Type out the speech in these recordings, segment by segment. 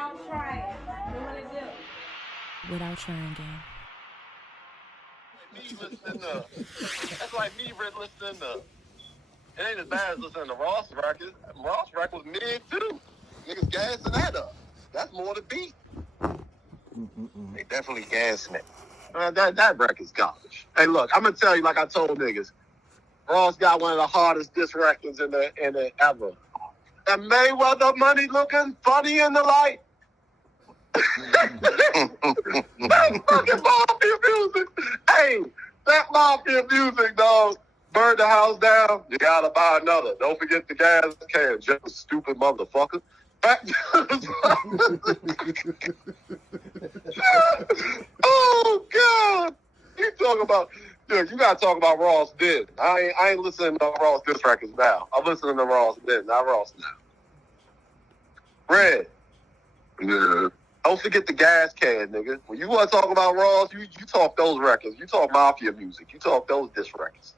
Without trying. You know what it do? Without trying, gang. That's like me listening to. It ain't as bad as listening to Ross records. Ross record was mid too. Niggas gassing that up. That's more the beat. They definitely gassing it. That record's garbage. Hey, look, I'm gonna tell you like I told niggas. Ross got one of the hardest diss records in the ever. And Mayweather money looking funny in the light. That fucking mafia music. Hey, that mafia music, dog. Burn the house down. You gotta buy another. Don't forget the gas can. Just stupid motherfucker. Oh God! You talking about? Dude, you gotta talk about Ross then. I ain't listening to Ross diss records now. I'm listening to Ross then, not Ross now. Red. Yeah. Don't forget the gas can, nigga. When you want to talk about Ross, you talk those records. You talk mafia music. You talk those diss records.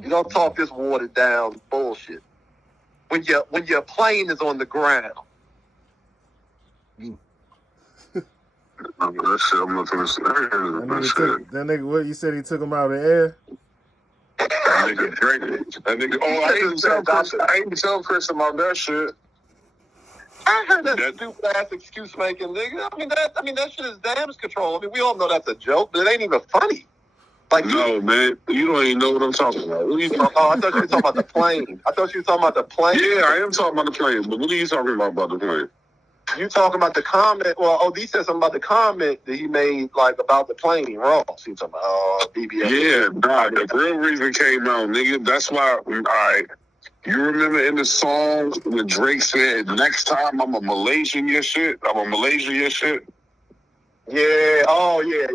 You don't talk this watered down bullshit. When your plane is on the ground. That shit, I'm not gonna say that nigga, what you said he took him out of the air? That nigga Drake. That nigga. Oh, I ain't tell Chris about that shit. I heard that stupid ass excuse making, nigga. I mean that shit is damage control. I mean, we all know that's a joke, but it ain't even funny. Like, no, man, you don't even know what I'm talking about. What are you talking about? Oh, I thought you were talking about the plane. Yeah, I am talking about the plane, but what are you talking about the plane? You talking about the comment? Well, D said something about the comment that he made, like about the plane. Ross, he talking about BBS. Yeah, nah, the real reason came out, nigga. That's why. You remember in the song when Drake said, "Next time I'm a Malaysian your shit." Yeah. Oh, yeah.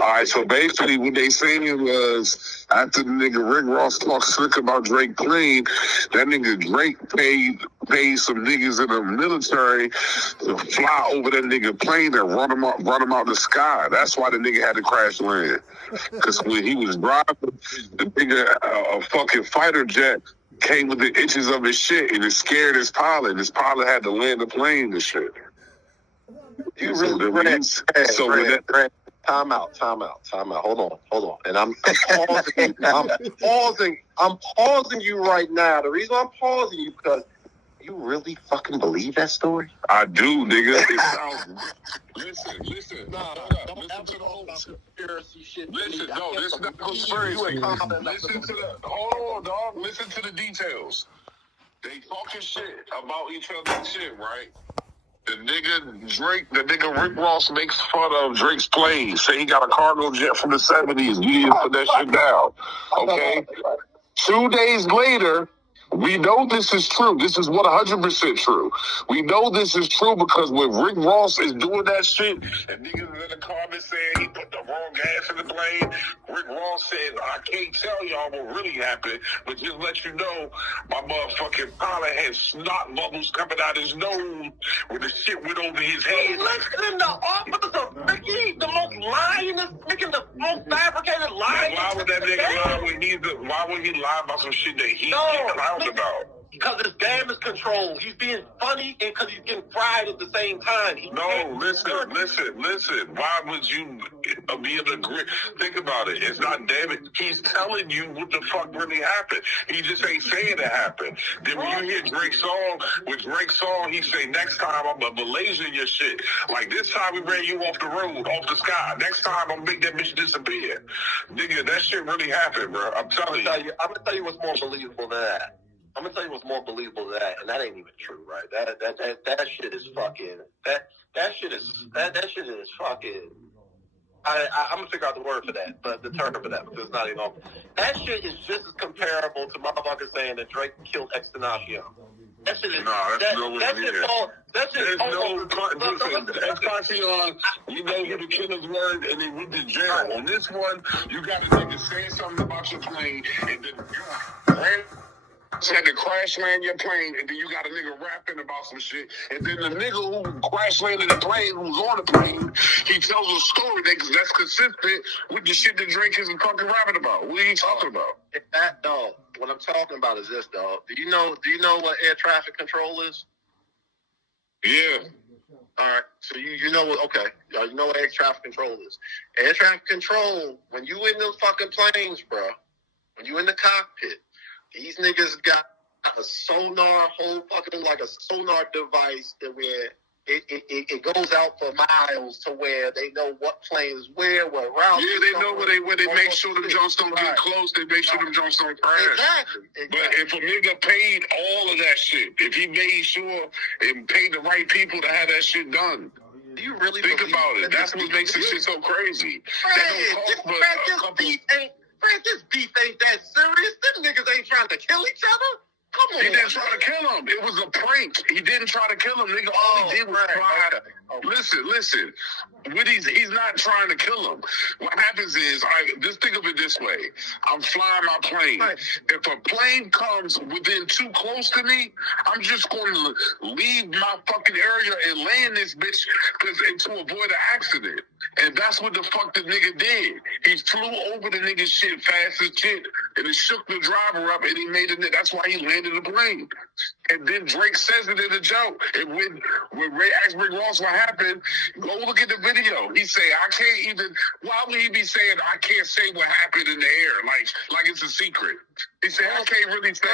All right. So basically, what they saying was after the nigga Rick Ross talked slick about Drake plane, that nigga Drake paid some niggas in the military to fly over that nigga plane and run him out the sky. That's why the nigga had to crash land. Because when he was driving, the nigga a fucking fighter jet came with the inches of his shit and it scared his pilot. His pilot had to land the plane and shit. You really read. Time out. Hold on. And I'm pausing you right now. The reason I'm pausing you because you really fucking believe that story? I do, nigga. It sounds. Listen. Listen to the whole conspiracy shit. Listen, no, this is not conspiracy. Listen to the. Hold on, dog. Listen to the details. They talking shit about each other's shit, right? The nigga Rick Ross makes fun of Drake's plane. Say he got a cargo jet from the 70s. You didn't put that shit down. Okay? 2 days later, we know this is true. This is 100% true. We know this is true because when Rick Ross is doing that shit, and niggas in the comments saying he put the wrong gas in the plane, Rick Ross said, I can't tell y'all what really happened, but just let you know, my motherfucking pilot had snot bubbles coming out his nose when the shit went over his head. Listen, the officers are Ricky, the most lying, the most fabricated lying. Why would that nigga lie why would he lie about some shit that he clowned about? Because it's damage control. He's being funny and because he's getting fried at the same time. Listen. Why would you be able to agree? Think about it. It's not damage. He's telling you what the fuck really happened. He just ain't saying it happened. Then when you hear Drake's song, he say, next time I'm a Malaysian your shit. Like this time we ran you off the road, off the sky. Next time I'm make that bitch disappear. Nigga, that shit really happened, bro. I'm telling you. I'm gonna tell you what's more believable than that. And that ain't even true, right? That shit is fucking. That shit is fucking. I'm gonna figure out the word for that, but the term for that because it's not even on. That shit is just as comparable to motherfuckers saying that Drake killed Extenacion. That shit is. That's Extenacion, you know who the killers were, and they went to jail. On this one, you got a nigga saying something about your plane, and then you ran. Had to crash land your plane, and then you got a nigga rapping about some shit, and then the nigga who crash landed the plane, who's on the plane, he tells a story that's consistent with the shit that Drake is fucking rapping about. What are you talking about? What I'm talking about is this, dog. Do you know what air traffic control is? Yeah. All right, so you know what? Okay, you know what air traffic control is. Air traffic control. When you in those fucking planes, bro. When you in the cockpit, these niggas got a sonar, whole fucking like a sonar device that where it goes out for miles to where they know what plane is where, what route. Yeah, they know where they make sure them Jones don't get close. They make sure them Jones don't crash. Exactly. But if a nigga paid all of that shit, if he made sure and paid the right people to have that shit done. Do you really think about it? That's what makes this shit so crazy. This beef ain't that serious. Them niggas ain't trying to kill each other. Come on. He didn't try to kill him. It was a prank. He didn't try to kill him. Nigga, all he did was try. Listen. He's not trying to kill him. What happens is, just think of it this way. I'm flying my plane. Right. If a plane comes within too close to me, I'm just going to leave my fucking area and land this bitch to avoid an accident. And that's what the fuck the nigga did. He flew over the nigga's shit fast as shit, and it shook the driver up, and he made it. That's why he landed the plane. And then Drake says it in the joke. And when Ray asked Rick Ross what happened, go look at the video. He say, I can't even. Why would he be saying I can't say what happened in the air like it's a secret? He said I can't really say.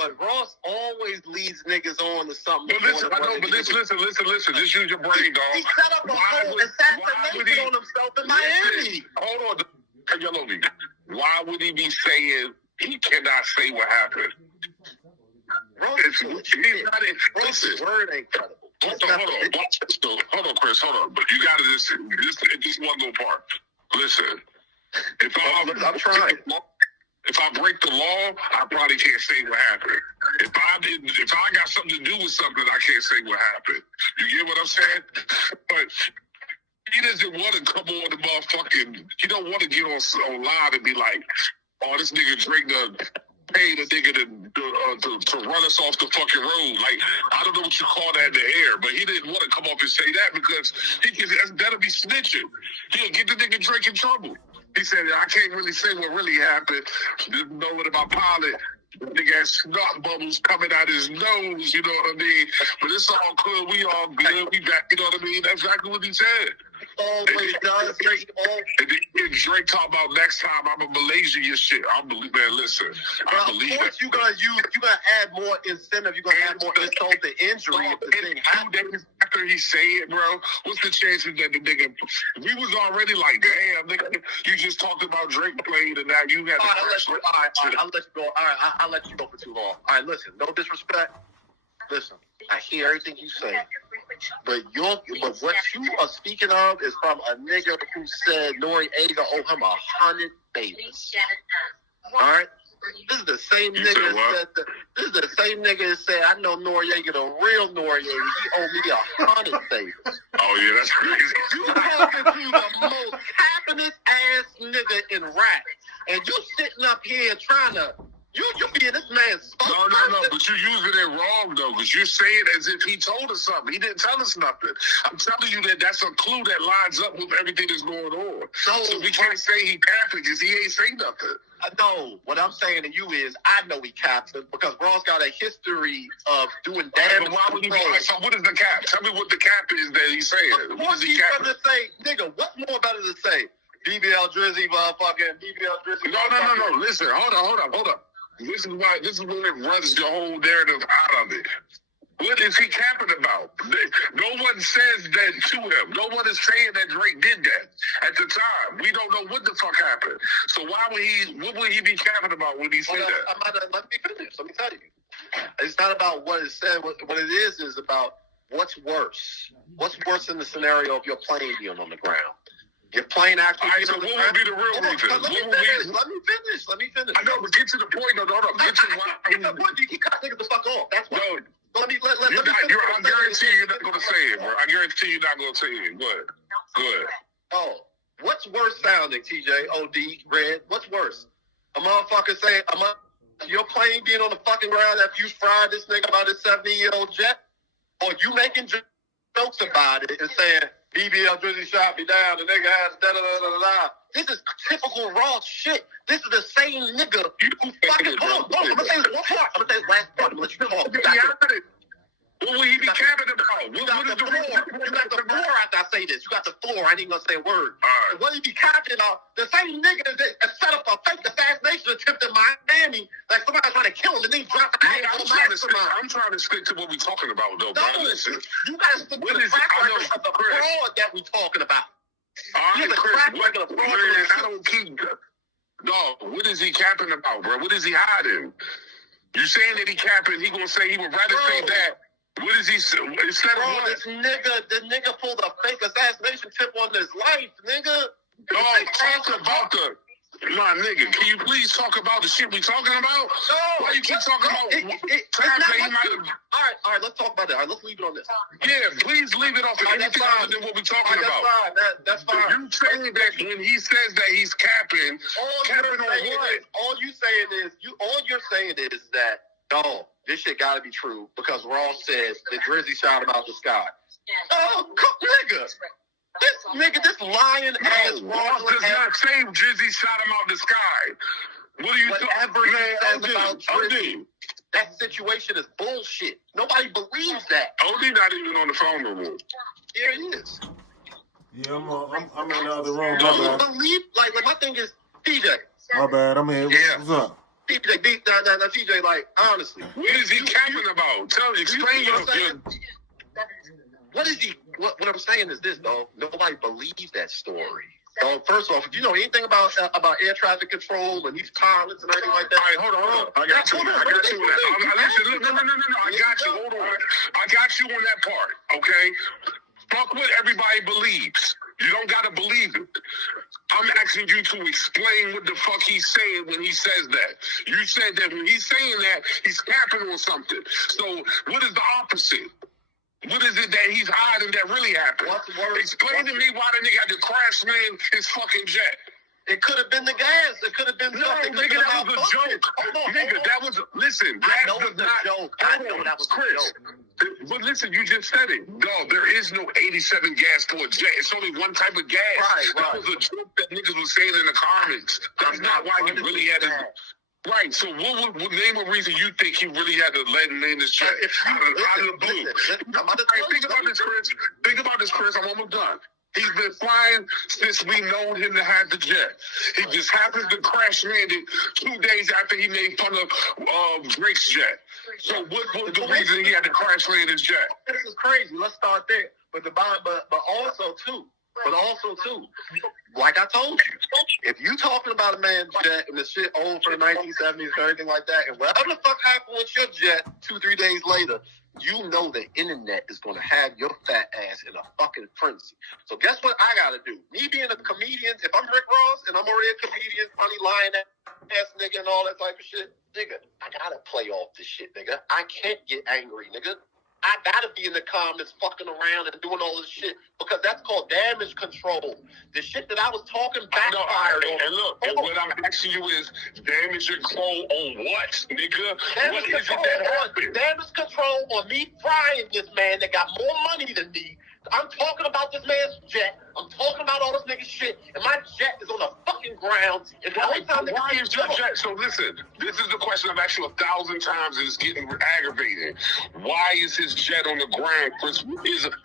Said, Ross always leads niggas on to something. But listen, I know. But listen. Just use your brain, dog. He set up a whole assassination on himself in Miami. Hold on, Yellow League. Why would he be saying he cannot say what happened? He's not in. Listen, word ain't credible. Hold on, Chris. Hold on. But you got to listen. This one little part. Listen. I'm trying. If I break the law, I probably can't say what happened. If I got something to do with something, I can't say what happened. You get what I'm saying? But he doesn't want to come on the motherfucking. He don't want to get on live and be like, "Oh, this nigga Drake done paid a nigga to run us off the fucking road." Like, I don't know what you call that in the air, but he didn't want to come up and say that because that'll be snitching. He'll get the nigga Drake in trouble. He said, I can't really say what really happened. Just know what about pilot. The nigga had snot bubbles coming out his nose, you know what I mean? But it's all good. We all good. We back, you know what I mean? That's exactly what he said. Always does. And then Drake talk about next time I'm in Malaysia, your shit. I believe, man, listen. I believe of course you're gonna add more incentive. You're gonna add more insult to injury if the thing happens. 2 days after he say it, bro, what's the chances that the nigga, we was already like, damn, nigga, you just talked about Drake playing and now you got I'll let you go. All right, I'll let you go for too long. All right, listen, no disrespect. Listen, I hear everything you say. But what you are speaking of is from a nigga who said Noriega owe him 100 favors. All right? This is the same nigga that said, I know Noriega, the real Noriega. He owe me 100 favors. Oh, yeah, that's crazy. You talking to the most happiest ass nigga in rap. And you sitting up here trying to... You be this man's spokesperson. No, but you're using it wrong, though, because you're saying as if he told us something. He didn't tell us nothing. I'm telling you that's a clue that lines up with everything that's going on. So we can't say he capping because he ain't saying nothing. No, what I'm saying to you is I know he capped because Ross got a history of doing damage. But why would he be like, so what is the cap? Tell me what the cap is that he's saying. What is he capping? Nigga, what more better to say? BBL Drizzy, motherfucking BBL Drizzy. No. Listen, hold up. This is when it runs the whole narrative out of it. What is he capping about? No one says that to him. No one is saying that Drake did that at the time. We don't know what the fuck happened. So what would he be capping about when he said that? Let me finish. Let me tell you. It's not about what it said. What it is about what's worse. What's worse in the scenario of your plane being on the ground? Your plane actually. All right, so what would be the real reason? Let me finish. I know, but get to the point. No. Get to the point. You cut niggas the fuck off. That's why. No. Let me finish. I guarantee you're not going to say it, bro. I guarantee you're not going to say it. Good. Oh, what's worse sounding, TJ, OD, Red? What's worse? A motherfucker saying, your plane being on the fucking ground after you fried this nigga about his 70-year-old jet? Or you making jokes about it and saying, BBL Drizzy shot me down, the nigga has da-da-da-da-da. This is typical raw shit. This is the same nigga who fucking... Hold on, I'm going to say this one part. I'm going to say this last part. I'm going to let you talk. What will he be capping about? You got the floor. You got the floor after I say this. You got the floor. I ain't gonna say a word. All right. What he be capping on? The same niggas that set up a fake assassination attempt in Miami, like somebody trying to kill him, and then drop the Yeah, I'm trying to stick to what we're talking about, though, bro. Listen. You gotta stick to the track record of the fraud that we talking about. All right, Chris, I don't keep... Dog, what is he capping about, bro? What is he hiding? You saying that he capping, he gonna say he would rather say that. What is he saying? Instead of what? The nigga pulled a fake assassination tip on his life, nigga. Dog, talk about the... My nigga, can you please talk about the shit we talking about? No. Why you keep talking about times that he might have... All right, let's talk about that. All right, let's leave it on this. Yeah, please leave it off of anything other than what we talking about. That's fine. You saying that when he says that he's capping on what? All you're saying is that, dog, this shit gotta be true because Ross says that Drizzy shot him out the sky. Oh, nigga. This lying ass Ross does not say Drizzy shot him out the sky. What are you talking about Drizzy? That situation is bullshit. Nobody believes that. OD not even on the phone no more. Here he is. Yeah, I'm in the other room. Don't My bad. believe, like my thing is, TJ. My bad. I'm here. Yeah. What's up? TJ, TJ, like, honestly. What is he capping about? Explain your... What is he? What I'm saying is this, though. Nobody believes that story. So first off, if you know anything about air traffic control and these pilots and anything like that, all right, hold on. I got you on that. Listen, no. I got you. Hold on. I got you on that part. Okay. Fuck what everybody believes. You don't gotta believe it. I'm asking you to explain what the fuck he's saying when he says that. You said that when he's saying that, he's capping on something. So what is the opposite? What is it that he's hiding that really happened? Explain to me why the nigga had to crash land his fucking jet. It could have been the gas. It could have been something. Nigga, that was a joke. Nigga, that was... Listen, I know it was a joke. I know that was a joke. But listen, you just said it. No, there is no 87 gas for a jet. It's only one type of gas. Right. That was a joke that niggas was saying in the comments. That's not why he really had to... Right, so what would name a reason you think he really had to let him in this jet? Out of the blue. Think about this, Chris. Think about this, Chris. I'm almost done. He's been flying since we known him to have the jet. He just happens to crash landed 2 days after he made fun of Drake's jet. So what was the reason he had to crash land his jet? This is crazy. Let's start there. But also too, like I told you, if you talking about a man's jet and the shit old from the 1970s or anything like that, and whatever the fuck happened with your jet 2-3 days later, you know the internet is going to have your fat ass in a fucking frenzy. So guess what I got to do? Me being a comedian, if I'm Rick Ross and I'm already a comedian, funny lying ass nigga and all that type of shit, nigga, I got to play off this shit, nigga. I can't get angry, nigga. I gotta be in the comments fucking around and doing all this shit because that's called damage control. The shit that I was talking backfired on. And look, and what I'm asking you is damage control on what, nigga? What is it that happened? Damage control on me frying this man that got more money than me. I'm talking about this man's jet. I'm talking about all this nigga shit, and my jet is on the fucking ground. And why is your jet? So listen, this is the question I've asked you 1,000 times, and it's getting aggravating. Why is his jet on the ground, Chris?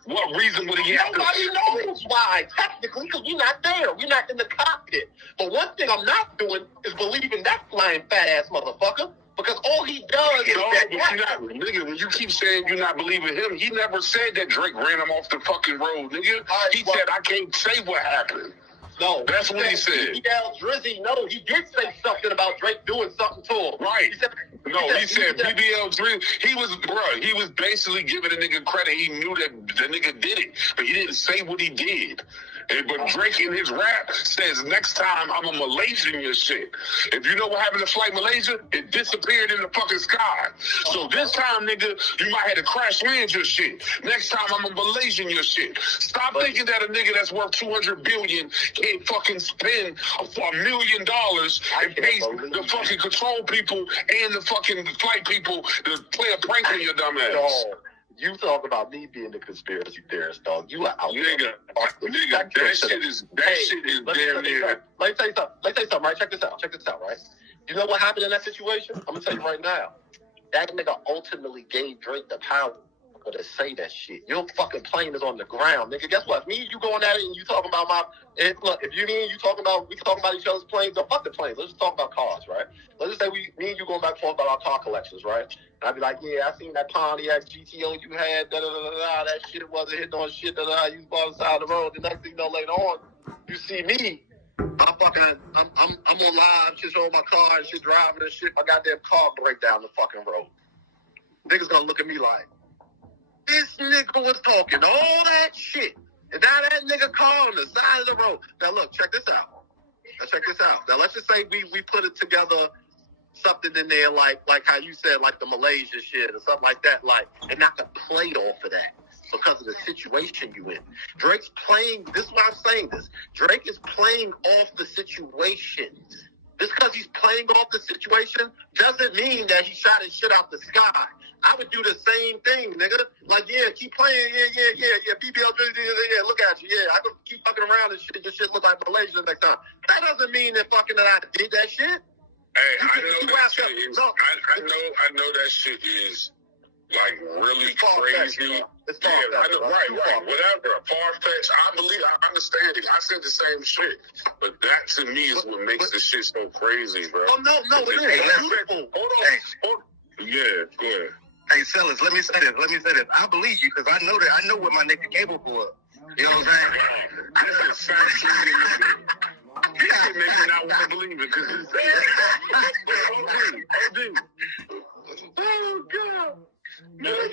What reason would he have to? Nobody knows why, technically, because we're not there. We're not in the cockpit. But one thing I'm not doing is believing that flying fat ass motherfucker. Because all he does is nigga, when you keep saying you're not believing him, he never said that Drake ran him off the fucking road, nigga. He said, I can't say what happened. No. That's what he said. Drizzy, no, he did say something about Drake doing something to him. Right. He said BBL Drizzy. He was basically giving the nigga credit. He knew that the nigga did it, but he didn't say what he did. But Drake in his rap says, next time I'm a Malaysian your shit. If you know what happened to Flight Malaysia, it disappeared in the fucking sky. So this time, nigga, you might have to crash land your shit. Next time I'm a Malaysian your shit. Stop thinking that a nigga that's worth $200 billion can't fucking spend $1 million and pay the fucking control people and the fucking flight people to play a prank on your dumb ass. You talk about me being the conspiracy theorist, dog. You are out. Nigga, that shit is damn near. Let me tell you something, right? Check this out, right? You know what happened in that situation? I'm going to tell you right now. That nigga ultimately gave Drake the power to say that shit. Your fucking plane is on the ground, nigga. Guess what? Me and you going at it and you talking about look, if me and you talking about each other's planes, don't fuck the planes. Let's just talk about cars, right? Let's just say me and you going back and forth about our car collections, right? And I'd be like, yeah, I seen that Pontiac GTO you had, that shit wasn't hitting on shit, you bought on the side of the road. The next thing you know, later on, you see me, I'm on live, shit on my car and shit driving and shit, my goddamn car break down the fucking road. Niggas gonna look at me like, this nigga was talking all that shit. And now that nigga car on the side of the road. Now look, check this out. Now let's just say we put it together, something in there like how you said, like the Malaysia shit or something like that, like, and not to play off of that because of the situation you in. Drake's playing, this is why I'm saying this. Drake is playing off the situation. Just because he's playing off the situation doesn't mean that he shot his shit out the sky. I would do the same thing, nigga. Like, yeah, keep playing, yeah, BBL, yeah, look at you, yeah. I could keep fucking around and shit. Your shit look like Malaysia next time. That doesn't mean that I did that shit. Hey, I know that shit is like really crazy. It's yeah, I know, right, whatever. Far-fetched. I understand it. I said the same shit. But that to me is what makes the shit so crazy, bro. Oh, no, it is. Hold on. Yeah, go ahead. Hey, sellers, let me say this. I believe you because I know what my nigga capable of. You know what I'm saying? This is fascinating. This shit makes me not want to believe it because it's Oh, God. Nigga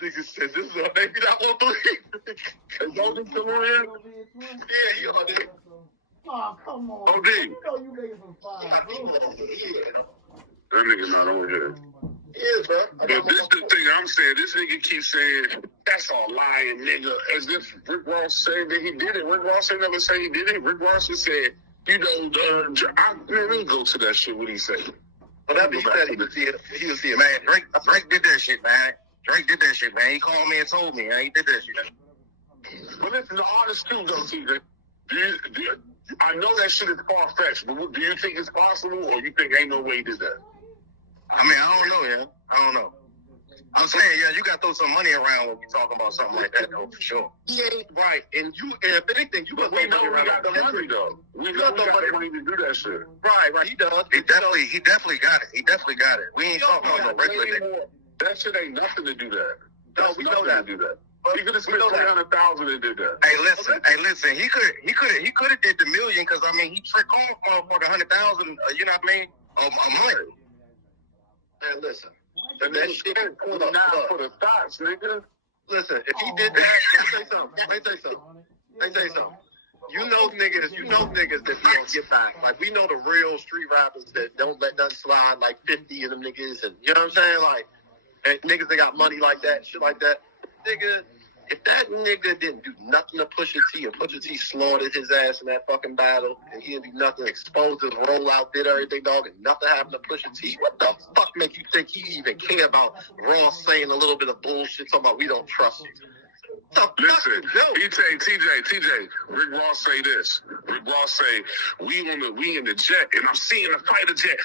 said, this is what maybe not want to believe. Cause Logan still on here? Yeah, he on there. Oh, come on. OD. You know you making some fire. That nigga not on here. Yeah, bro. But this is the thing I'm saying. This nigga keeps saying, that's all lying, nigga. As if Rick Ross said that he did it. Rick Ross ain't never say he did it. Rick Ross just said, you know, let me go to that shit, what he said. Whatever he said, he was here. Man, Drake did that shit, man. He called me and told me, he did that shit. But listen, the honest truth, though, TJ, I know that shit is far-fetched, but do you think it's possible, or you think ain't no way he did that? I mean, I don't know, yeah. I don't know. I'm saying, yeah, you got to throw some money around when we talking about something like that, though, for sure. He ain't right. And if anything, you got to throw money around. We got the money, though. We know we got the money to do that shit. Right. He does. He definitely got it. We ain't talking about no regular nigga. That shit ain't nothing to do that. No, we know that. To do that. He could have spent $300,000 and did that. Hey, listen. He could have did the million because I mean he tricked off motherfucker 100,000. You know what I mean? A month. Man, listen. And that shit for the stocks, nigga. Listen, if he did that, let me say something. You know niggas that we don't get back. Like, we know the real street rappers that don't let nothing slide, like 50 of them niggas, and you know what I'm saying? Like, and niggas that got money like that, shit like that. Nigga, if that nigga didn't do nothing to Pusha T, and Pusha T slaughtered his ass in that fucking battle, and he didn't do nothing, exposed his rollout, did everything, dog, and nothing happened to Pusha T, what the fuck make you think he even care about Ross saying a little bit of bullshit, talking about we don't trust you? Listen, he say, TJ, Rick Ross say this. Rick Ross say, we in the jet, and I'm seeing a fighter jet.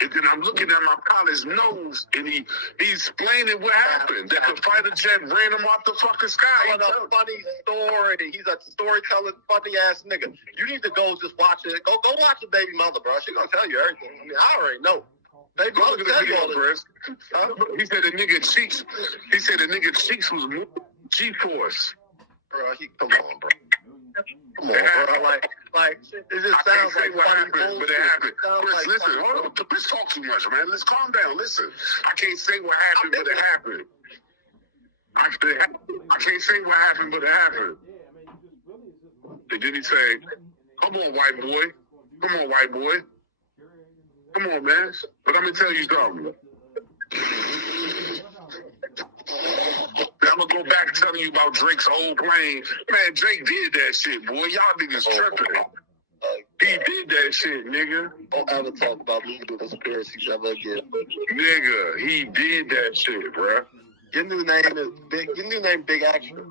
And then I'm looking at my pilot's nose, and he's explaining what happened. That the fighter jet ran him off the fucking sky. What a funny story. He's a storytelling, funny ass nigga. You need to go just watch it. Go watch the baby mother, bro. She gonna tell you everything. I mean, I already know. Baby mother tell you all this. He said the nigga cheeks was G-Force. Bro, come on, bro. Come on, bro. Like, it just sounds like what happened, but it happened. Chris, like listen, hold on. Let's talk too much, man. Let's calm down. Listen, I can't say what happened, but it happened. I can't say what happened, but it happened. And then he say, come on, white boy. Come on, man. But I'm going to tell you something. I'm going to go back telling you about Drake's old plane. Man, Drake did that shit, boy. Y'all niggas tripping. He did that shit, nigga. Don't ever talk about legal conspiracies ever again. Nigga, he did that shit, bruh. Your new name is Big. Your new name Big Extra.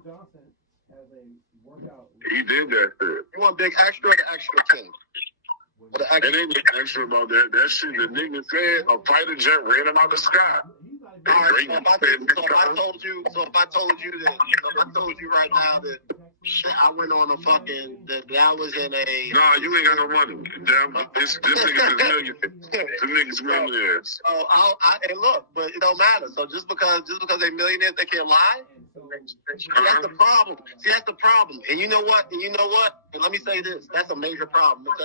He did that shit. You want Big Extra or the Extra King? It ain't extra about that. That shit the nigga said, a fighter jet ran him out the sky. Right, so if I told you right now that shit, I went on a fucking that was in a. Nah, you ain't got no money. Damn, this niggas is millionaires. Them niggas millionaires. So and look, but it don't matter. So just because they're millionaires, they can't lie. See, that's the problem. And you know what? And let me say this. That's a major problem. I'm gonna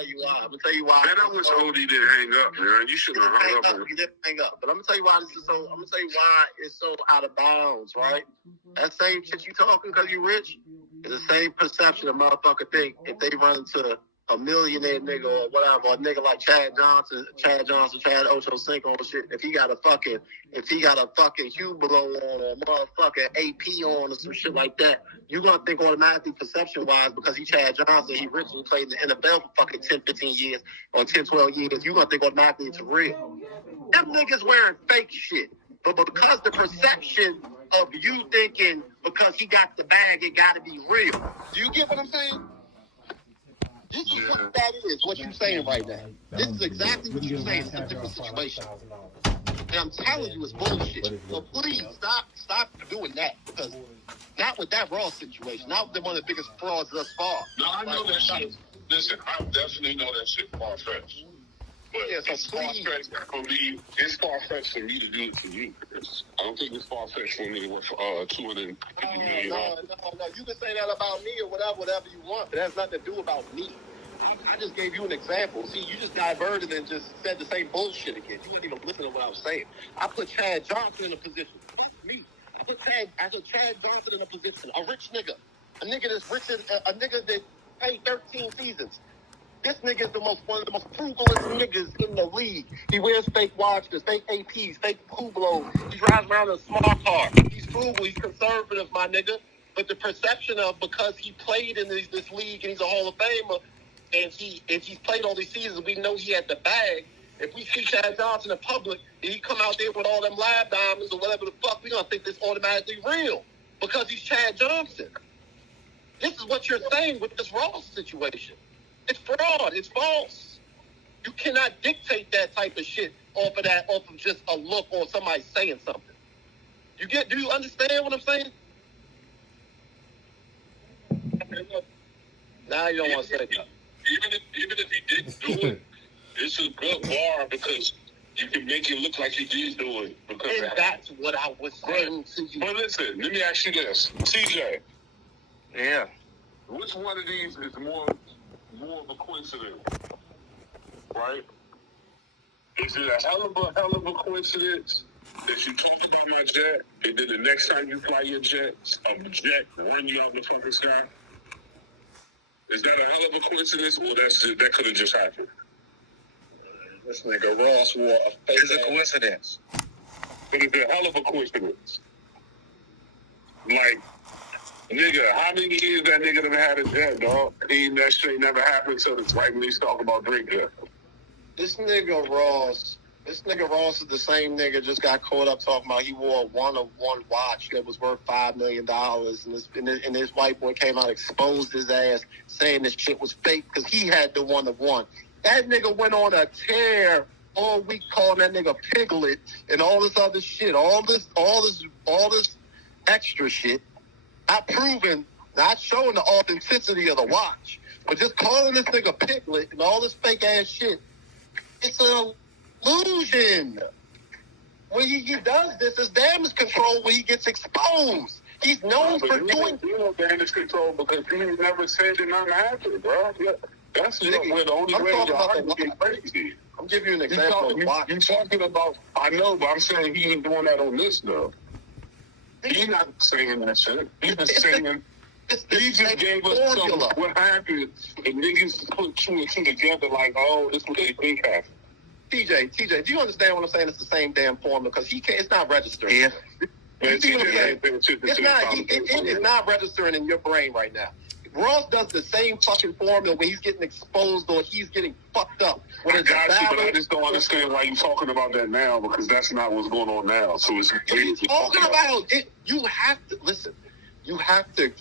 tell you why. Man, I wish OD didn't hang up, man. You shouldn't have hung up. He didn't hang up. But I'm gonna tell you why it's so out of bounds, right? That same shit you talking because you rich is the same perception a motherfucker think if they run into a millionaire nigga or whatever, or a nigga like Chad Ochocinco and shit. If he got a fucking Hublot on or a motherfucking AP on or some shit like that, you gonna think automatically perception wise because he Chad Johnson, he rich and played in the NFL for fucking 10, 15 years or 10, 12 years, you gonna think automatically it's real. Them niggas wearing fake shit. But because the perception of you thinking because he got the bag, it gotta be real. Do you get what I'm saying? This is what that is, what you're saying right now. This is exactly what you're saying. It's a different situation. And I'm telling you, it's bullshit. So please, stop doing that. Because not with that Raw situation. Not with one of the biggest frauds thus far. No, I know that shit. Listen, I definitely know that shit far-fetched. But yeah, so it's far-fetched for me. It's far-fetched for me to do it to you. I don't think it's far-fetched for me to work for $250 million. No. You can say that about me or whatever you want, but it has nothing to do about me. I just gave you an example. See, you just diverted and just said the same bullshit again. You didn't even listen to what I was saying. I put Chad Johnson in a position. That's me. I put Chad Johnson in a position. A rich nigga. A nigga that's rich, a nigga that paid 13 seasons. This nigga is one of the most frugalest niggas in the league. He wears fake watches, fake APs, fake Hublot. He drives around in a small car. He's frugal. He's conservative, my nigga. But the perception of because he played in this league and he's a Hall of Famer, and he's played all these seasons, we know he had the bag. If we see Chad Johnson in public and he come out there with all them lab diamonds or whatever the fuck, we gonna think this automatically real because he's Chad Johnson. This is what you're saying with this Ross situation. It's fraud. It's false. You cannot dictate that type of shit off of just a look or somebody saying something. Do you understand what I'm saying? Now you don't want to say that. Even if he didn't do it, it's a good bar because you can make it look like he did do it. And that's what I was saying to you. But listen, let me ask you this. TJ. Yeah. Which one of these is more of a coincidence, right? Is it a hell of a coincidence that you talk about my jet, and then the next time you fly your jet, a jet run you out the fucking sky? Is that a hell of a coincidence, or that could have just happened? This nigga Ross wore a fake. It's a coincidence. But it's a hell of a coincidence. Like, nigga, how many years that nigga done had a jet, dog? That shit never happened until it's right when he's talking about Drake jet. This nigga Ross is the same nigga just got caught up talking about he wore a one-of-one watch that was worth $5 million, and this white boy came out, exposed his ass, saying this shit was fake because he had the one-of-one. That nigga went on a tear all week calling that nigga Piglet and all this other shit, all this extra shit. Not proving, not showing the authenticity of the watch, but just calling this nigga Piglet and all this fake ass shit. It's an illusion. When he does this, it's damage control when he gets exposed. He's known for doing. You know damage control because he never said that nothing happened, bro. Yeah. That's where the only way to get crazy. I'm giving you an example of watch. You're talking about, I know, but I'm saying he ain't doing that on this, though. He's not saying that shit. He's just saying, he just gave us some, what happened, and niggas put two and two together like, oh, this is what they think happened. TJ, do you understand what I'm saying? It's the same damn formula because it's not registering. Yeah. It's not registering in your brain right now. Ross does the same fucking formula when he's getting exposed or he's getting fucked up. I got you, but I just don't understand why you're talking about that now because that's not what's going on now. So it's talking about it. You have to listen. You have to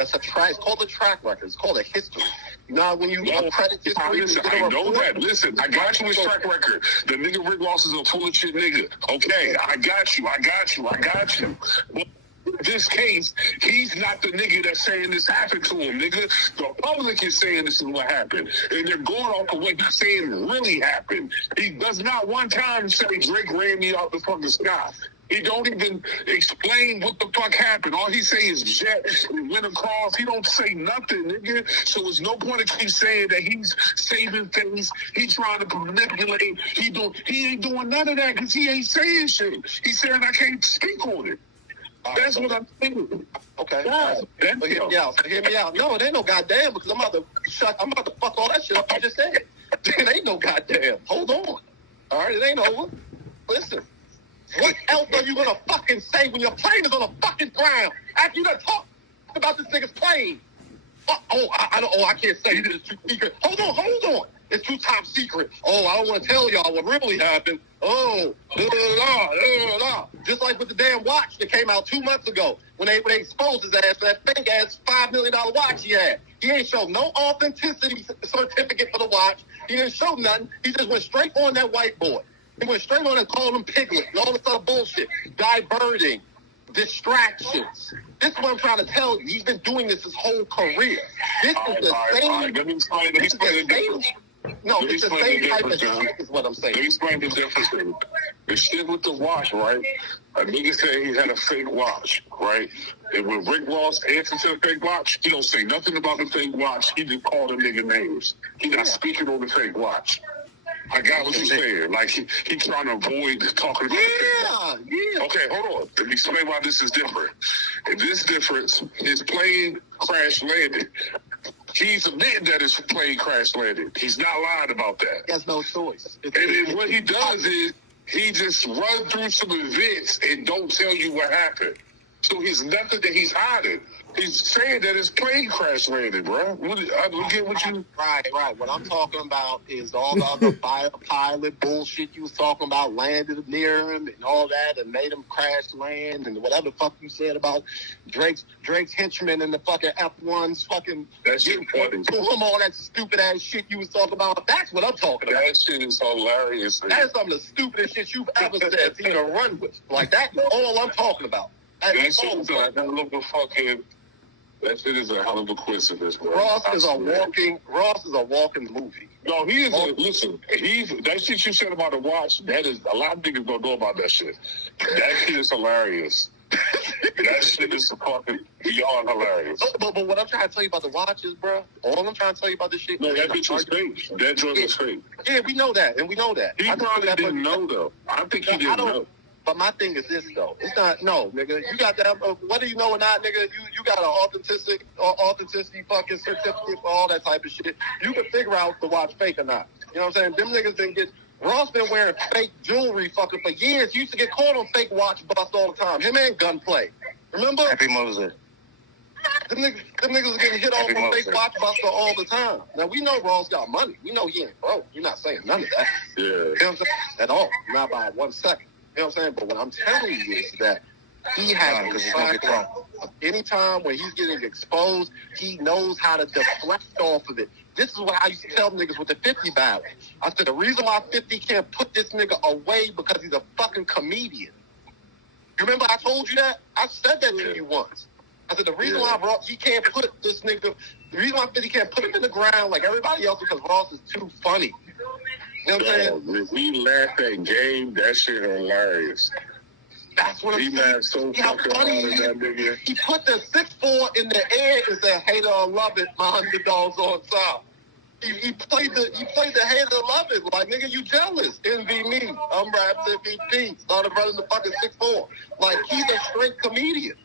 That's a track. It's called a track record. It's called a history. You know when you credit history. Listen, I know that. Listen, I got you with track record. The nigga Rick Ross is a full of shit nigga. Okay, I got you. But in this case, he's not the nigga that's saying this happened to him, nigga. The public is saying this is what happened. And they're going off of what he's saying really happened. He does not one time say Drake ran me out the fucking sky. He don't even explain what the fuck happened. All he say is jet, went across. He don't say nothing, nigga. So there's no point of keep saying that he's saving things. He trying to manipulate. He ain't doing none of that because he ain't saying shit. He saying I can't speak on it. That's what I'm thinking. Okay. God, but hear me out. Hear me out. No, it ain't no goddamn because I'm about to fuck all that shit up I just said. It ain't no goddamn. Hold on. All right, it ain't over. Listen. What else are you gonna fucking say when your plane is on the fucking ground after you done talked about this nigga's plane? I can't say it. It's too secret. Hold on. It's too top secret. Oh, I don't want to tell y'all what really happened. Oh, just like with the damn watch that came out 2 months ago when they exposed his ass for that fake ass $5 million watch he had. He ain't show no authenticity certificate for the watch. He didn't show nothing. He just went straight on that whiteboard. He went straight on and called him Piglet and all this other bullshit. Diverting. Distractions. This is what I'm trying to tell you. He's been doing this his whole career. This is the same. Let me explain the difference. No, it's the same type of shit is what I'm saying. Let me explain the difference. The shit with the watch, right? A nigga said he had a fake watch, right? And when Rick Ross answered to the fake watch, he don't say nothing about the fake watch. He just called the nigga names. He not speaking on the fake watch. I got what you're saying. Like, he trying to avoid talking about the fake watch. Okay, hold on. Let me explain why this is different. In this difference, his plane crash landed. He's admitting that his plane crash landed. He's not lying about that. He has no choice. And then what he does is he just runs through some events and don't tell you what happened. So he's nothing that he's hiding. He's saying that his plane crash landed, bro. I get what you... Right. What I'm talking about is all the other pilot bullshit you was talking about, landed near him and all that and made him crash land and whatever the fuck you said about Drake's henchmen and the fucking F1s fucking... That shit funny. To him, all that stupid ass shit you was talking about. That's what I'm talking about. That shit is hilarious. That is some of the stupidest shit you've ever said to even run with. Like, that's all I'm talking about. That shit is a hell of a fucking... That shit is a hell of a coincidence, bro. Ross is a walking movie. No, he is. Listen, that shit you said about the watch. That is a lot of niggas don't know about that shit. That shit is hilarious. That shit is fucking beyond hilarious. But what I'm trying to tell you about the watches, bro. All I'm trying to tell you about this shit. No, that bitch was fake. That joint was fake. Yeah, we know that, and we know that. He probably didn't know though. I think he didn't know. But my thing is this, though. It's not, no, nigga. You got that, whether you know or not, nigga, you got an authenticity fucking certificate for all that type of shit. You can figure out the watch fake or not. You know what I'm saying? Them niggas didn't get, Ross been wearing fake jewelry fucking for years. He used to get caught on fake watch bust all the time. Him and Gunplay. Remember? Happy Moses. Them niggas was getting hit off on fake watch buster all the time. Now, we know Ross got money. We know he ain't broke. You're not saying none of that. Yeah. You know what I'm saying? At all. Not by 1 second. You know what I'm saying? But what I'm telling you is that he has a track record. Anytime when he's getting exposed, he knows how to deflect off of it. This is what I used to tell niggas with the 50 battle. I said, the reason why 50 can't put this nigga away because he's a fucking comedian. You remember I told you that? I said that to you once. I said, the reason why he can't put this nigga, the reason why 50 can't put him in the ground like everybody else because Ross is too funny. You know what I'm saying? We laugh at game, that shit hilarious. That's what I'm saying. So fucking hard at that nigga. He put the 6'4" in the air and said, "Hater or love it, my underdog's on top." He played the hater or love it. Like, nigga, you jealous. Envy me. I'm Raps MVP. Started running the fucking 6'4". Like, he's a straight comedian.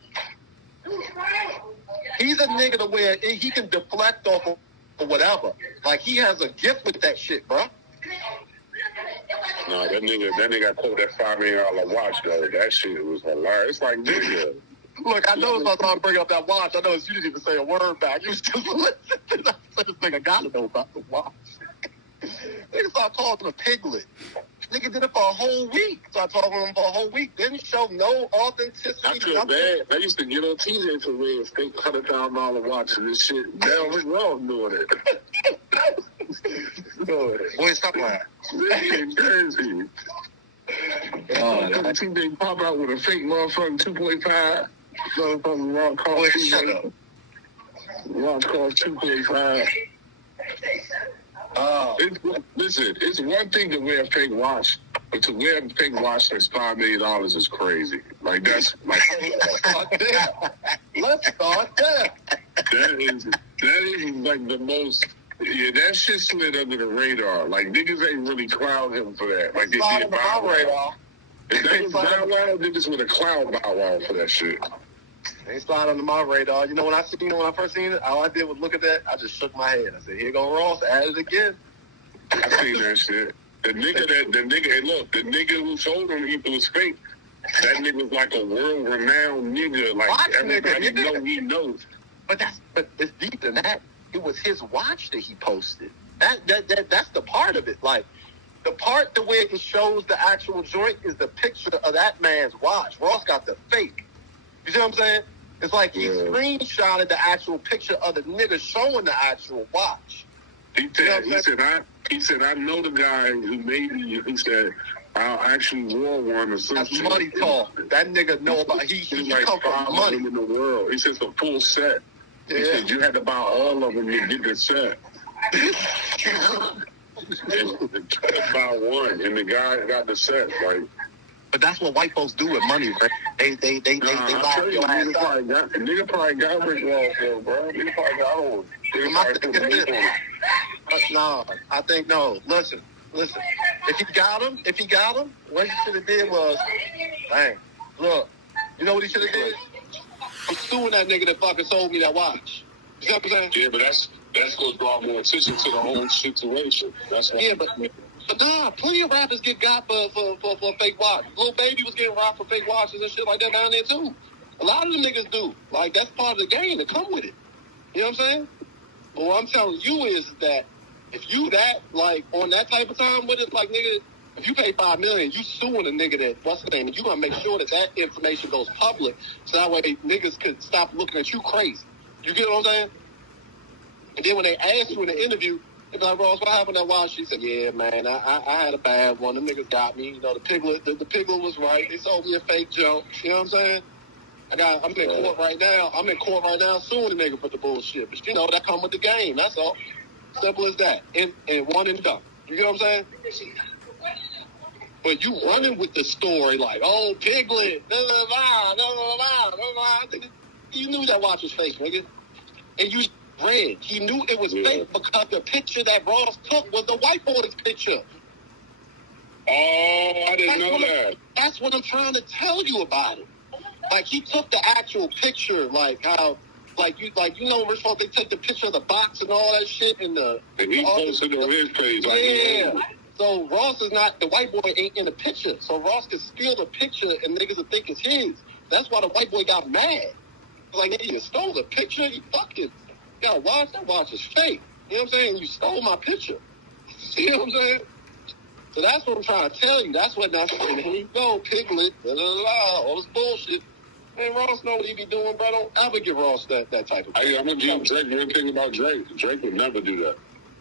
He's a nigga to where he can deflect off of or whatever. Like, he has a gift with that shit, bro. No, that nigga pulled that $5 million watch though. That shit was hilarious. It's like, nigga. Look, I know it's my time to bring up that watch. I know you didn't even say a word back. You was just listening. I said this nigga gotta know about the watch. Nigga start calling him a piglet. Nigga did it for a whole week. So I talked to him for a whole week. Didn't show no authenticity. I feel bad. I used to get on TJ for real, think $100,000 watch and this shit. Now Rick Ross doing it. Boy, stop lying. This shit crazy. TJ pop out with a fake motherfucking 2.5. Motherfucking rock cost. Boy, shut up. Rock cost 2.5. Listen, it's one thing to wear a fake watch, but to wear a fake watch that's $5 million is crazy. Like that's like Let's start there. that is like the most. Yeah, that shit slid under the radar. Like niggas ain't really clown him for that. Like they did Bow Wow. If that was Bow Wow, niggas would have clowned Bow Wow for that shit. They slide under my radar. You know when I first seen it, all I did was look at that. I just shook my head. I said, "Here go Ross, at it again." I seen that shit. The nigga, the nigga who told him he was fake. That nigga was like a world-renowned nigga. Like Watch everybody nigga. know he knows. But it's deep than that. It was his watch that he posted. That's the part of it. Like the part the way it shows the actual joint is the picture of that man's watch. Ross got the fake. You see what I'm saying? It's like he screenshotted the actual picture of the nigga showing the actual watch. He said, I know the guy who made me. He said, I actually wore one or something. That's money talk. That nigga know about. He like come from money in the world. He says a full set. He said you had to buy all of them to get the set. Buy one, and the guy got the set. Like, but that's what white folks do with money, right? They buy your ass out. Nigga probably got Rick Ross, bro. Nigga probably got one. No, I think no. Listen. If he got him, what he should have did was, dang, look, you know what he should have did? I'm suing that nigga that fucking sold me that watch. You know what I'm saying? Yeah, but that's going to draw more attention to the whole situation. That's what. Yeah, but nah, plenty of rappers get got for fake watch. Lil Baby was getting robbed for fake watches and shit like that down there too. A lot of them niggas do. Like that's part of the game to come with it. You know what I'm saying? But what I'm telling you is that if you that like on that type of time with it, like nigga, if you pay $5 million, you suing a nigga that what's the name, and you gonna make sure that information goes public, so that way niggas could stop looking at you crazy. You get what I'm saying? And then when they ask you in the interview, they be like, Ross, what happened to that watch? She said, yeah, man, I had a bad one. Them niggas got me. You know, the piglet was right. They sold me a fake junk. You know what I'm saying? I'm in court right now. Suing the nigga for the bullshit. But you know, that come with the game. That's all. Simple as that. And one and done. You get what I'm saying? But you running with the story like, oh, Piglet, you knew that watch was fake, nigga. And you read. He knew it was fake because the picture that Ross took was the white boy's picture. Oh, I didn't know that. That's what I'm trying to tell you about it. Like, he took the actual picture, like how... Like you know, Rich folk, they take the picture of the box and all that shit and he posted it on his page. Like, yeah. So Ross is not, the white boy ain't in the picture. So Ross can steal the picture and niggas will think it's his. That's why the white boy got mad. Like, nigga, you stole the picture, you fucking got a watch, that watch is fake. You know what I'm saying? You stole my picture. See what I'm saying? So that's what I'm trying to tell you. That's what that's saying. Here you go, Piglet, all this bullshit. Man, Ross know what he be doing, bro. Don't ever give Ross that type of thing. I'm going to give Drake one thing about Drake. Drake would never do that.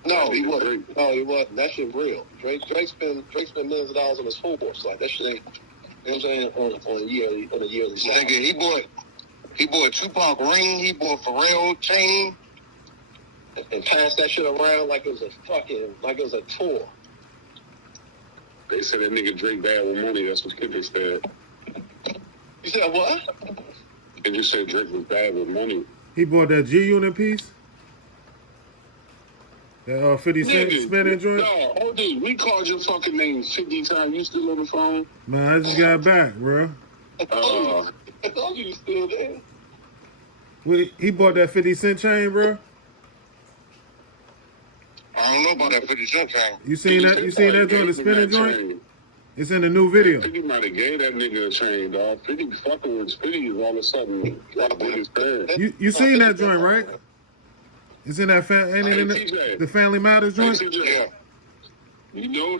No, he wouldn't. No, he wasn't. That shit real. Drake spent millions of dollars on his horse. Like, that shit ain't, you know what I'm saying, on a yearly side. Nigga, he bought Tupac ring, he bought Pharrell chain. And passed that shit around like it was a tour. They said that nigga Drake bad with money. That's what Kendrick said. You said what? They just said Drake was bad with money. He bought that G-Unit piece? That 50 Cent spinning joint? No, hold on. We called your fucking name 50 times. You still on the phone? Man, I just got back, bro. I told you still there. Wait, he bought that 50 Cent chain, bro? I don't know about that 50 Cent chain. You seen that joint, the spinning joint? It's in the new video. 50 might have gave that nigga a chain, dog. 50 fucking with 50 is all of a sudden got his pants. You seen that joint, right? It's in that the Family Matters joint? Yeah. You know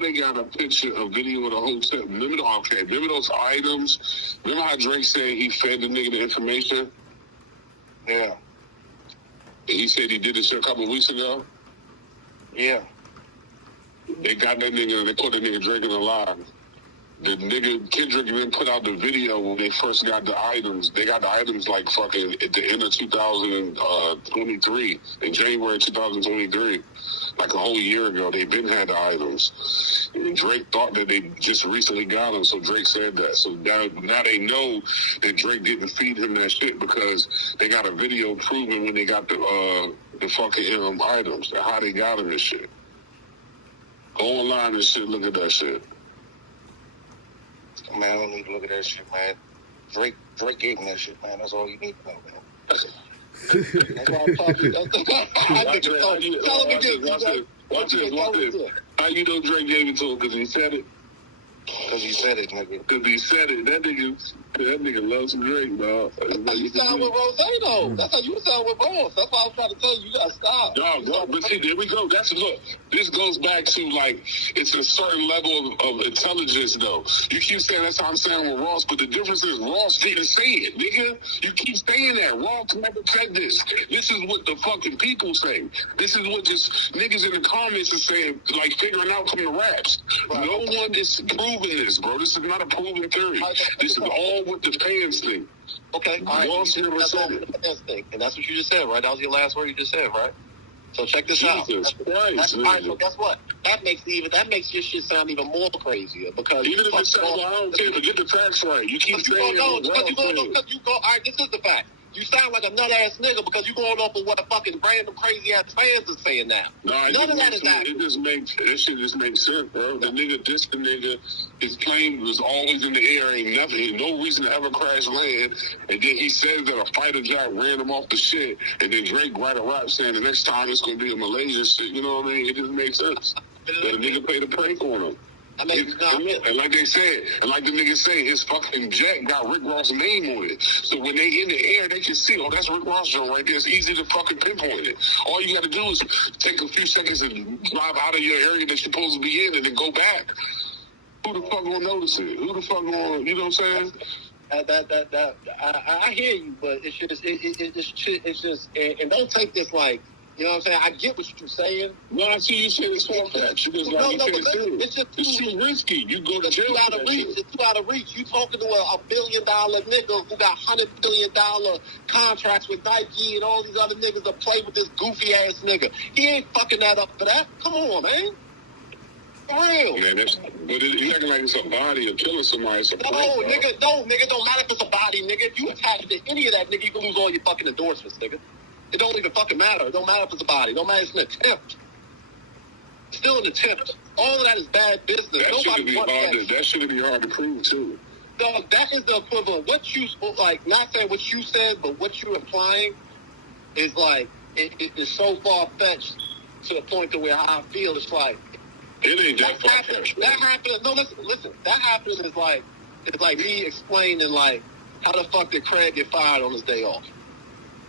they got a picture, a video of the hotel. Remember those items? Remember how Drake said he fed the nigga the information? Yeah. And he said he did this shit a couple of weeks ago? Yeah. They got that nigga, they put the nigga drinking alive. The nigga Kendrick then put out the video when they first got the items. They got the items like fucking at the end of 2023, in January 2023. Like a whole year ago, they been had the items. And Drake thought that they just recently got them, so Drake said that. So now they know that Drake didn't feed him that shit because they got a video proving when they got the fucking items, how they got them and shit. Go online and shit, look at that shit. Man, I don't need to look at that shit, man. Drake gave me that shit, man. That's all you need to know, man. That's why I'm talking. Watch this. How you know Drake gave it to him? Because he said it? Because he said it, nigga. Because he said it. That nigga loves Drake, dog. That's how you sound with Rose, though. That's how you sound with Rose. That's why I was trying to tell you, you gotta stop. No, but see, there we go. Look, this goes back to, like, it's a certain level of intelligence, though. You keep saying that's how I'm saying with Ross, but the difference is Ross didn't say it, nigga. You keep saying that. Ross never said this. This is what the fucking people say. This is what just niggas in the comments are saying, like, figuring out from the raps. Right. No one is proving this, bro. This is not a proven theory. This is all what the fans think. Okay, all right. Ross never said it. And that's what you just said, right? That was your last word you just said, right? So check this out. Jesus Christ, all right, so guess what? That makes your shit sound even more crazier because even if it sounds, well, I don't care, but get the facts right. You keep saying all right, this is the fact. You sound like a nut ass nigga because you going off of what fucking random crazy ass fans are saying now. No, none of that is that. It just makes that shit just makes sense, bro. The nigga, his plane was always in the air, ain't nothing, no reason to ever crash land. And then he says that a fighter jet ran him off the shit, and then Drake write a rap saying the next time it's gonna be a Malaysia shit. You know what I mean? It just makes sense. But the nigga played a prank on him. And like they said, and like the nigga said, his fucking jet got Rick Ross' name on it. So when they in the air, they can see, oh, that's Rick Ross' joint right there. It's easy to fucking pinpoint it. All you got to do is take a few seconds and drive out of your area that you're supposed to be in and then go back. Who the fuck gonna notice it? Who the fuck gonna, you know what I'm saying? I hear you, but it's just, and don't take this like, you know what I'm saying? I get what you're saying. Well, I see you saying it's far-fetched. It's too risky. You go to jail. It's too out of reach. You talking to a $1 billion nigga who got $100 billion contracts with Nike and all these other niggas that play with this goofy ass nigga. He ain't fucking that up for that. Come on, man. For real. Man, but it's acting like it's a body or killing somebody. It's a nigga, don't matter if it's a body, nigga. If you attach to any of that, nigga, you can lose all your fucking endorsements, nigga. It don't even fucking matter. It don't matter if it's a body. It don't matter if it's an attempt. It's still an attempt. All of that is bad business. That should be hard to prove, too. No, that is the equivalent. What you, like, not saying what you said, but what you're implying is, like, it is so far-fetched to the point to where how I feel, it's like... It ain't that far-fetched. That happened... No, listen. That happened is like me explaining, like, how the fuck did Craig get fired on his day off?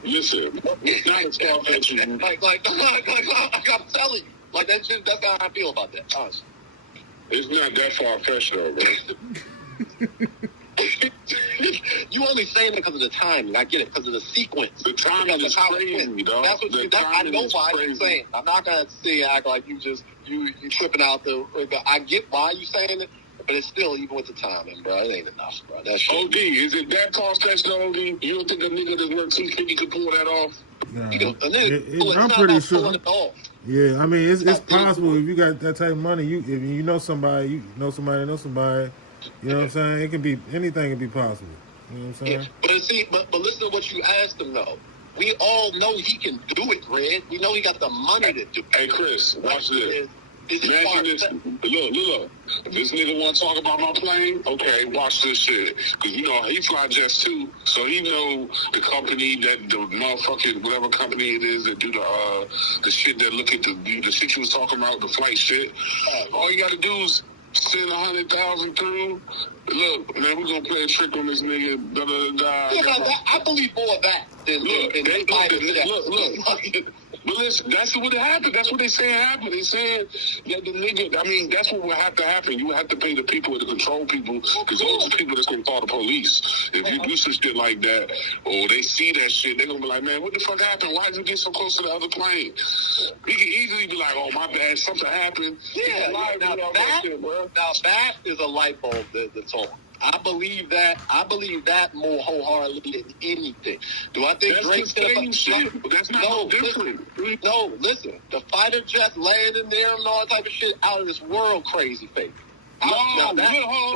Listen, it's not as far-fetched. Like, I'm telling you. Like, that's how I feel about that, honestly. It's not that far-fetched, though, bro. You only saying it because of the timing. I get it, because of the sequence. The timing is crazy, dog. That's what I know why you're saying. I'm not going to act like you tripping out the... I get why you saying it, but it's still, even with the timing, bro, it ain't enough, bro. That shit. OD, is it that far-fetched, though, OD? You don't think a nigga that's worth $250 could pull that off? Nah, I'm pretty sure. Yeah, I mean, it's possible if you got that type of money. If you know somebody, you know somebody. You know what I'm saying? It can be anything. Can be possible. You know what I'm saying? Yeah, but listen to what you asked him though. We all know he can do it, Red. We know he got the money to do it. Hey, Chris, watch this. Imagine this. Look. If this nigga want to talk about my plane, okay, watch this shit. Because, you know, he fly jets too. So he know the company that the motherfucking, whatever company it is that do the shit that look at the shit you was talking about, the flight shit. All you got to do is send 100,000 through. Look, man, we're going to play a trick on this nigga. Da-da-da-da. I believe more of that than look. But listen, that's what happened. That's what they saying happened. They saying that the nigga, I mean, that's what would have to happen. You would have to pay the people to control people, because those are the people that's going to call the police. If you do some shit like that, or they see that shit, they're going to be like, man, what the fuck happened? Why did you get so close to the other plane? He can easily be like, oh, my bad, something happened. Yeah, now that is a light bulb that's on. I believe that more wholeheartedly than anything. Do I think That's Drake's the same shit, but that's not no different. Listen, the fighter jet landing there and all that type of shit, out of this world crazy fake. No,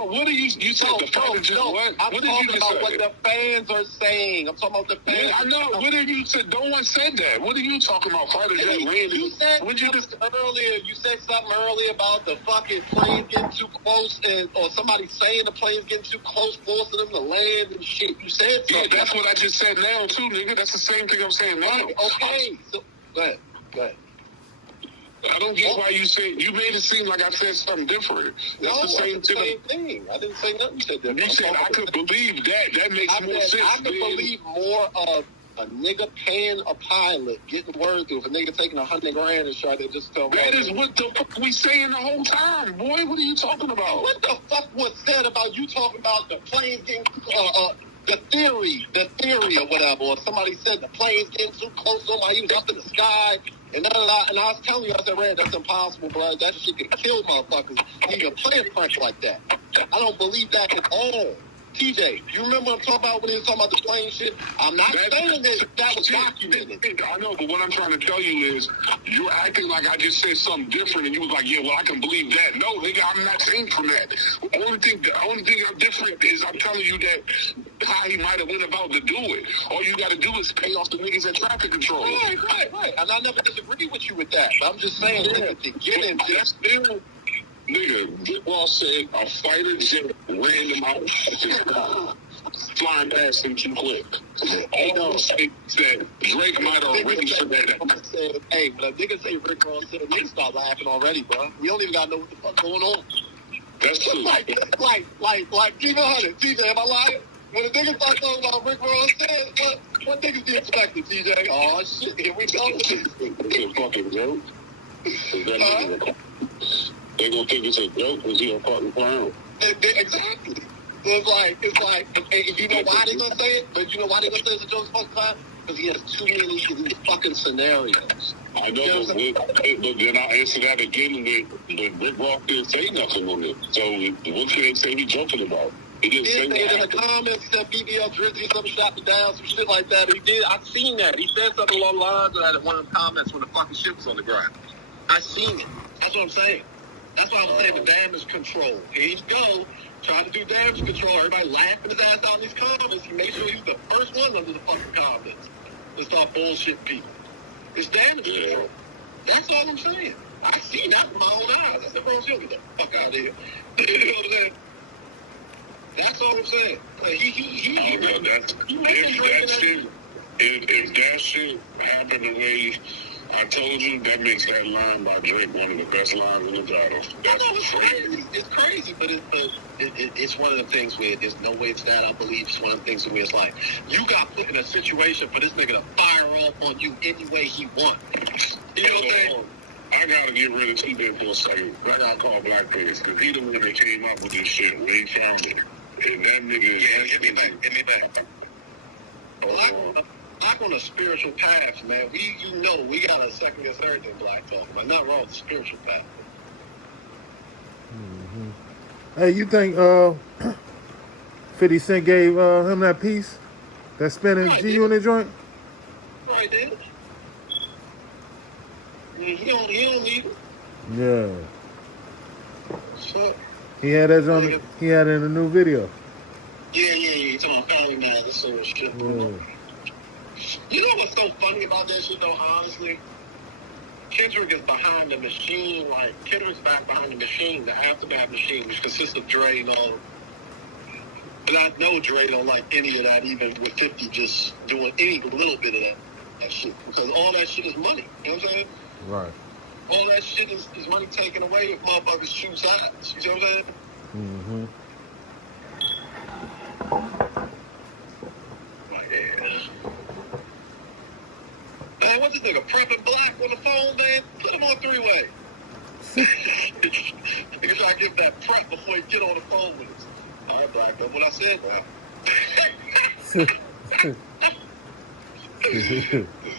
what are you said the fighter jet what? I'm What did talking you about say? what the fans are saying. I'm talking about the fans. Yeah, I know. What did you say? No one said that. What are you talking about? Fighter jet landing? You said earlier. You said something earlier about the fucking plane getting too close, or somebody saying the plane's getting too close, forcing them to land and shit. You said something. Yeah, that's what I just said now too, nigga. That's the same thing I'm saying now. Right, okay. So, go ahead. I don't get why you said you made it seem like I said something different. That's the same thing. I didn't say nothing. You said that. You said I could believe that. That makes more sense. I could believe more of a nigga paying a pilot, getting word through. If a nigga taking $100 grand and try to just tell. That is what the fuck we saying the whole time, boy. What are you talking about? What the fuck was said about you talking about the planes getting the theory or whatever, or somebody said the plane's getting too close, somebody he was up in the sky, and I was telling you, I said, Red, that's impossible, bro. That shit could kill motherfuckers. You can play a prank like that. I don't believe that at all. TJ, you remember what I'm talking about when he was talking about the plane shit? I'm not saying that was documented. I know, but what I'm trying to tell you is you're acting like I just said something different, and you was like, yeah, well, I can believe that. No, nigga, I'm not saying from that. The only thing I'm different is I'm telling you that how he might have went about to do it. All you got to do is pay off the niggas at traffic control. Right. And I never disagree with you with that. But I'm just saying, to get into that's still... Nigga, Rick Ross said a fighter jet random out flying past him too quick. All say that Drake might already said that. Hey, but a nigga say Rick Ross said, niggas start laughing already, bro. We don't even got to know what the fuck going on. That's true. Like, keep it 100. TJ, am I lying? When a nigga start talking about Rick Ross said, what niggas be expecting, TJ? Oh, shit, here we go. It's a fucking joke. They gonna think it's a joke because he a fucking clown. Exactly. So it's like, and you know why they gonna say it? But you know why they gonna say it's a joke fucking clown? Because he has too many of these fucking scenarios. I know, but then I'll answer that again with Rick Ross didn't say nothing on it. So what can they say he joking about? He didn't say it in the comments. He said BBL Drizzy something shot me down, some shit like that. He did. I seen that. He said something along the lines of that in one of the comments when the fucking shit was on the ground. I seen it. That's what I'm saying. That's why I'm saying the damage control. Here you go, trying to do damage control. Everybody laughing his ass out in these comments. He made sure he was the first one under the fucking comments to start bullshitting people. It's damage control. That's all I'm saying. I seen that with my own eyes. I said, bro, get the fuck out of here. You know what I'm saying? That's all I'm saying. If that shit happened the way I told you, that makes that line by Drake one of the best lines in the genre. That's crazy. It's crazy, but it's one of the things where there's no way it's that. I believe it's one of the things where it's like, you got put in a situation for this nigga to fire off on you any way he wants. You know what I'm saying? I gotta get rid of T-Bit for a second. I gotta call Blackface, because he the one that came up with this shit when he found it. And that nigga is... Get me back. Black on a spiritual path, man. We got a second and third in Black talk. I'm not wrong with the spiritual path. Mm-hmm. Hey, you think 50 Cent gave him that piece? That spinning G-Unit joint? Right there. He don't need it. Yeah. So, he had that on. He had it in a new video. Yeah. He's talking about Family Matters, so shit. Yeah. You know what's so funny about that shit, though, honestly? Kendrick is behind the machine, like, Kendrick's back behind the machine, the Aftermath machine, which consists of Dre and all. But I know Dre don't like any of that, even with 50 just doing any little bit of that shit. Because all that shit is money. You know what I'm saying? Right. All that shit is money taken away if motherfuckers shoot sides. You know what I'm saying? Mm-hmm. Man, what this nigga prepping black on the phone, man. Put him on three-way. Nigga try to give that prep before you get on the phone with us. All right, black, that's what I said, man. This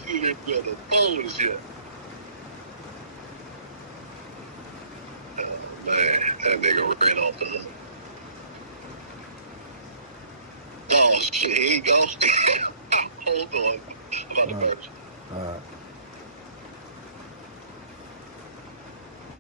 nigga be on the phone and shit. Oh, man, that nigga ran off the hook. Oh, shit, here you go. Hold on. I'm about to burst. All right.